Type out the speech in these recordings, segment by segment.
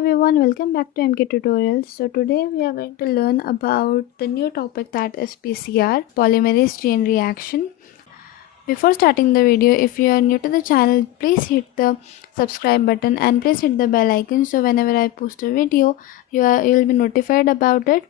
everyone, welcome back to MK Tutorials. So today we are going to learn about the new topic, that is PCR, Polymerase Chain Reaction. Before starting the video, if you are new to the channel, please hit the subscribe button and please hit the bell icon so whenever I post a video, you will be notified about it.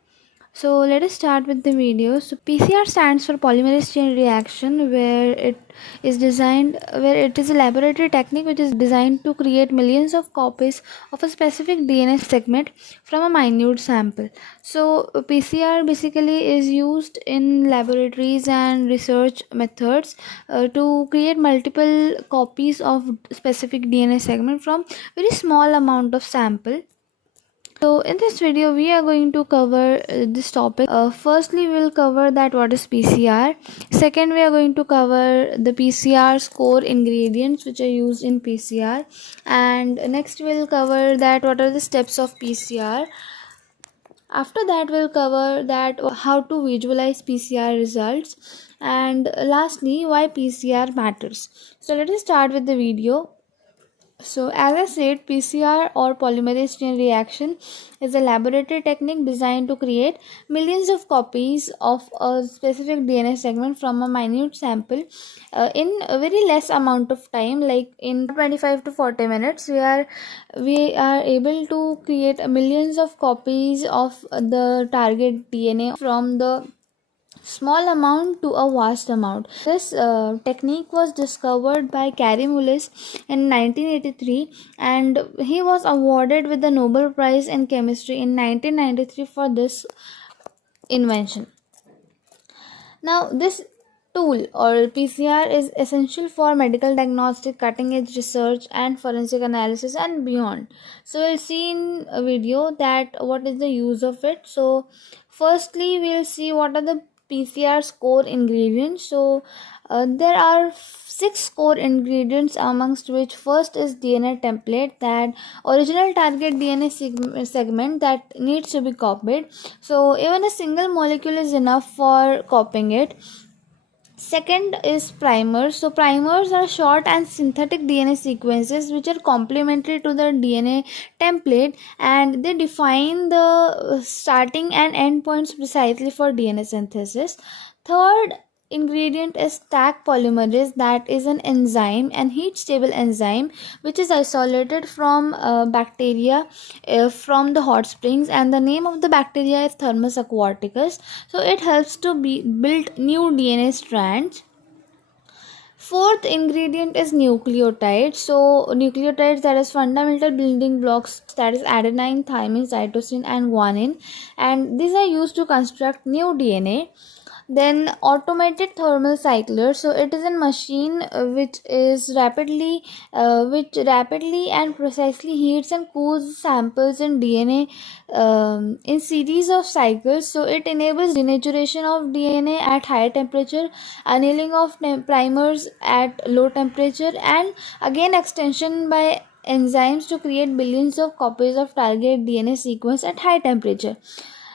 So let us start with the video. So PCR stands for polymerase chain reaction, where it is a laboratory technique which is designed to create millions of copies of a specific DNA segment from a minute sample. So PCR basically is used in laboratories and research methods to create multiple copies of specific DNA segment from very small amount of sample. So in this video we are going to cover this topic. Firstly, we will cover that what is PCR. Second, we are going to cover the PCR's core ingredients which are used in PCR, and next we will cover that what are the steps of PCR. After that, we'll cover that how to visualize PCR results, and lastly why PCR matters. So let us start with the video. So as I said, PCR or polymerase chain reaction is a laboratory technique designed to create millions of copies of a specific DNA segment from a minute sample in a very less amount of time, like in 25 to 40 minutes. We are able to create millions of copies of the target DNA from the small amount to a vast amount. This technique was discovered by Carey Mullis in 1983, and he was awarded with the Nobel Prize in Chemistry in 1993 for this invention. Now, this tool or PCR is essential for medical diagnostic, cutting edge research and forensic analysis and beyond. So we'll see in a video that what is the use of it. So firstly, we'll see what are the PCR's core ingredients. So there are 6 core ingredients, amongst which first is DNA template, that original target DNA segment that needs to be copied. So even a single molecule is enough for copying it. Second is primers. So primers are short and synthetic DNA sequences which are complementary to the DNA template, and they define the starting and end points precisely for DNA synthesis. Third ingredient is Taq polymerase, that is an enzyme and heat stable enzyme which is isolated from bacteria from the hot springs, and the name of the bacteria is Thermus aquaticus. So it helps to build new DNA strands. Fourth ingredient is nucleotides. So nucleotides, that is fundamental building blocks, that is adenine, thymine, cytosine and guanine, and these are used to construct new DNA. Then automated thermal cycler. So it is a machine which rapidly and precisely heats and cools samples in DNA in series of cycles. So it enables denaturation of DNA at high temperature, annealing of primers at low temperature, and again extension by enzymes to create billions of copies of target DNA sequence at high temperature.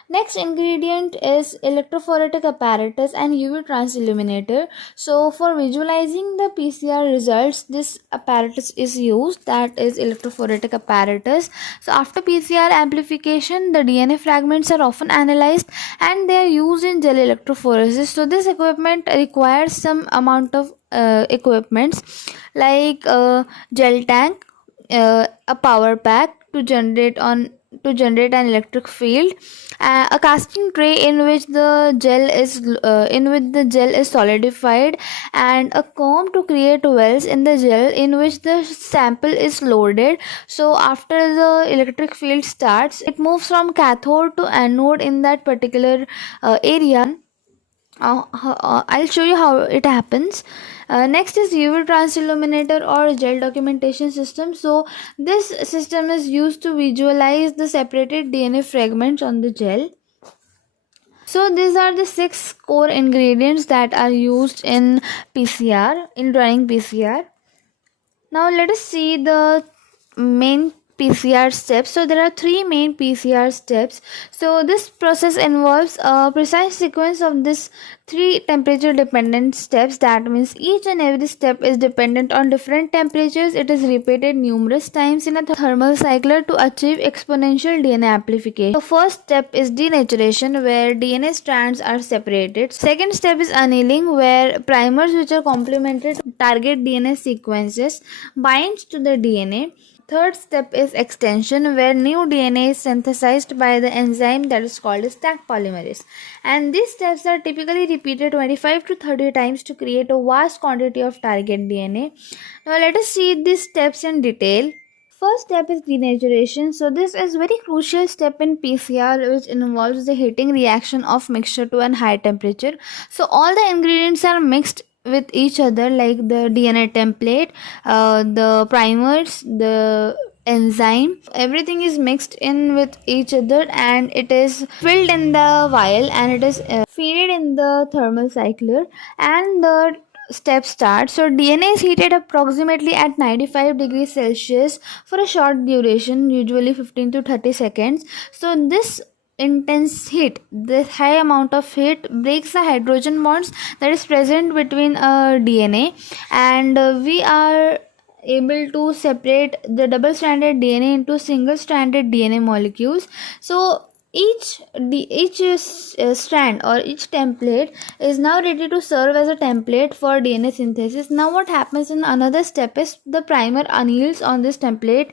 Next ingredient is electrophoretic apparatus and UV transilluminator. So for visualizing the PCR results, this apparatus is used, that is electrophoretic apparatus. So after PCR amplification, the DNA fragments are often analyzed and they are used in gel electrophoresis. So this equipment requires some amount of equipments like a gel tank, a power pack to generate an electric field, a casting tray in which the gel is solidified, and a comb to create wells in the gel in which the sample is loaded. So after the electric field starts, it moves from cathode to anode in that particular area. I'll show you how it happens. Next is UV transilluminator or gel documentation system. So this system is used to visualize the separated DNA fragments on the gel. So these are the 6 core ingredients that are used in running PCR. Now let us see the main PCR steps. So there are three main PCR steps. So this process involves a precise sequence of this three temperature dependent steps. That means each and every step is dependent on different temperatures. It is repeated numerous times in a thermal cycler to achieve exponential DNA amplification. The first step is denaturation, where DNA strands are separated. Second step is annealing, where primers which are complementary to target DNA sequences binds to the DNA. Third step is extension, where new DNA is synthesized by the enzyme that is called as Stack polymerase. And these steps are typically repeated 25 to 30 times to create a vast quantity of target DNA. Now let us see these steps in detail. First step is denaturation. So this is very crucial step in PCR, which involves the heating reaction of mixture to an high temperature. So all the ingredients are mixed with each other, like the DNA template, the primers, the enzyme, everything is mixed in with each other, and it is filled in the vial, and it is feeded in the thermal cycler, and the step starts. So DNA is heated approximately at 95 degrees Celsius for a short duration, usually 15 to 30 seconds. So this intense heat, this high amount of heat, breaks the hydrogen bonds that is present between DNA, and we are able to separate the double stranded DNA into single stranded DNA molecules. So each strand or each template is now ready to serve as a template for DNA synthesis. Now what happens in another step is the primer anneals on this template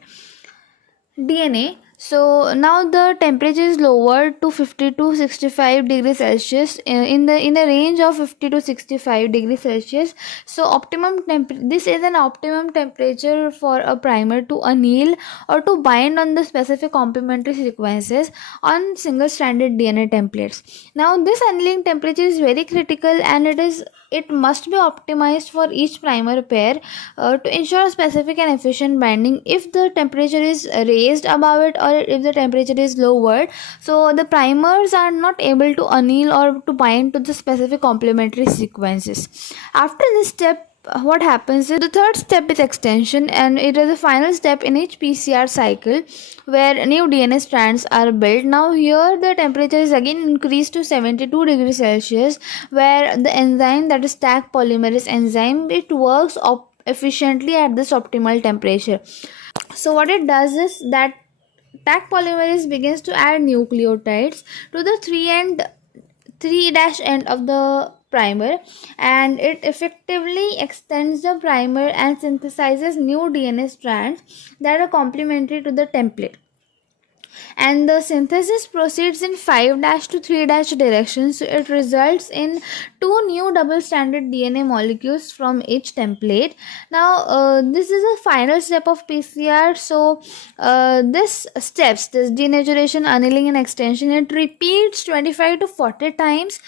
DNA. So now the temperature is lowered to 50 to 65 degrees Celsius, in the range of 50 to 65 degrees Celsius. So this is an optimum temperature for a primer to anneal or to bind on the specific complementary sequences on single stranded DNA templates. Now this annealing temperature is very critical, and it must be optimized for each primer pair to ensure specific and efficient binding. If the temperature is raised above it, or if the temperature is lowered, so the primers are not able to anneal or to bind to the specific complementary sequences. After this step, what happens is the third step is extension, and it is the final step in each PCR cycle where new DNA strands are built. Now here the temperature is again increased to 72 degrees Celsius, where the enzyme, that is Stack polymerase enzyme, it works efficiently at this optimal temperature. So what it does is that Stack polymerase begins to add nucleotides to the 3' end of the primer, and it effectively extends the primer and synthesizes new DNA strands that are complementary to the template. And the synthesis proceeds in 5' to 3' directions. So it results in two new double stranded DNA molecules from each template. Now this is the final step of PCR. So this denaturation, annealing, and extension, it repeats 25 to 40 times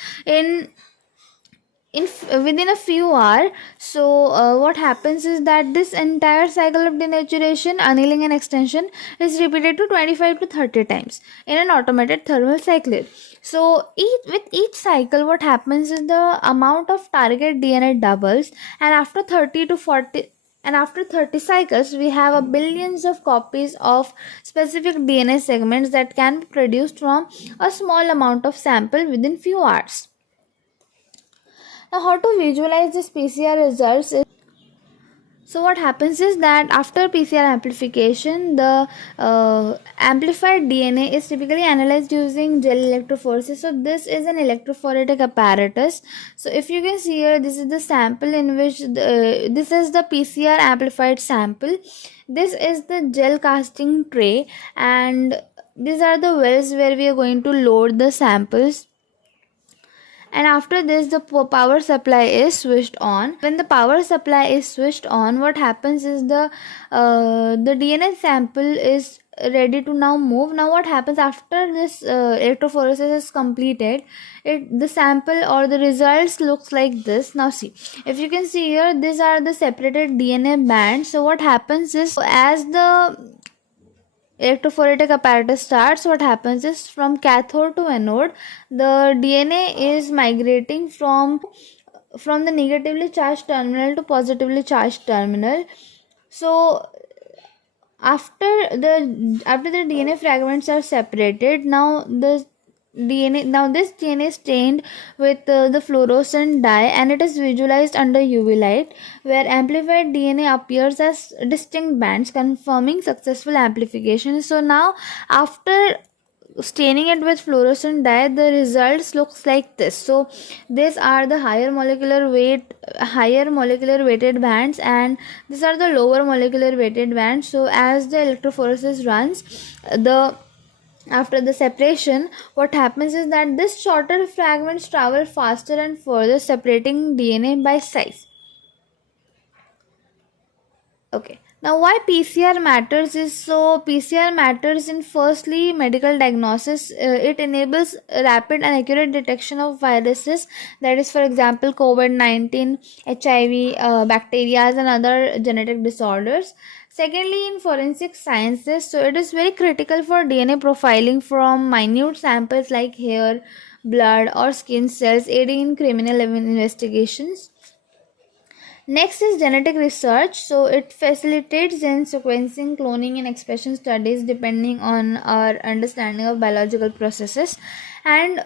within a few hours. So what happens is that this entire cycle of denaturation, annealing, and extension is repeated to 25 to 30 times in an automated thermal cycler. So with each cycle, what happens is the amount of target DNA doubles, and after 30 cycles, we have a billions of copies of specific DNA segments that can be produced from a small amount of sample within few hours. Now, how to visualize this PCR results is, so what happens is that after PCR amplification, the amplified DNA is typically analyzed using gel electrophoresis. So this is an electrophoretic apparatus. So if you can see here, this is the sample in which this is the PCR amplified sample. This is the gel casting tray, and these are the wells where we are going to load the samples. And after this, the power supply is switched on. When the power supply is switched on, what happens is the DNA sample is ready to now move. Now what happens after this electrophoresis is completed, the sample or the results looks like this. Now see, if you can see here, these are the separated DNA bands. So what happens is, as the electrophoretic apparatus starts, what happens is, from cathode to anode, the DNA is migrating from the negatively charged terminal to positively charged terminal. So after the DNA fragments are separated, now this DNA is stained with the fluorescent dye, and it is visualized under UV light, where amplified DNA appears as distinct bands, confirming successful amplification. So now, after staining it with fluorescent dye, the results looks like this. So these are the higher molecular weighted bands, and these are the lower molecular weighted bands. So as the electrophoresis runs, the after the separation, what happens is that this shorter fragments travel faster and further, separating DNA by size. Okay. Now, why PCR matters is, so PCR matters in firstly medical diagnosis. It enables rapid and accurate detection of viruses, that is, for example, COVID-19, HIV, bacteria, and other genetic disorders. Secondly, in forensic sciences, so it is very critical for DNA profiling from minute samples like hair, blood, or skin cells, aiding in criminal investigations. Next is genetic research. So it facilitates gene sequencing, cloning, and expression studies depending on our understanding of biological processes. And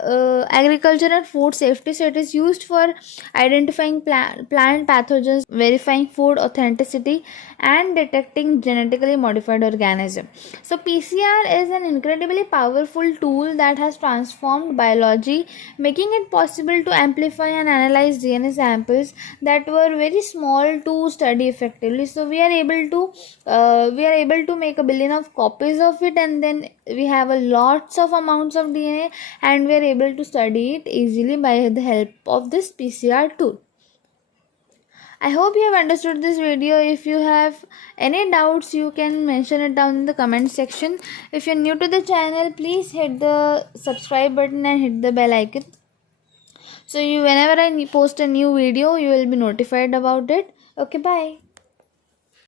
agriculture and food safety. So it is used for identifying plant pathogens, verifying food authenticity, and detecting genetically modified organisms. So PCR is an incredibly powerful tool that has transformed biology, making it possible to amplify and analyze DNA samples that were very small to study effectively. So we are able to make a billion of copies of it, and then we have a lots of amounts of DNA, and we are able to study it easily by the help of this PCR tool. I hope you have understood this video. If you have any doubts, you can mention it down in the comment section. If you're new to the channel, please hit the subscribe button and hit the bell icon, so whenever I post a new video, you will be notified about it. Okay, bye.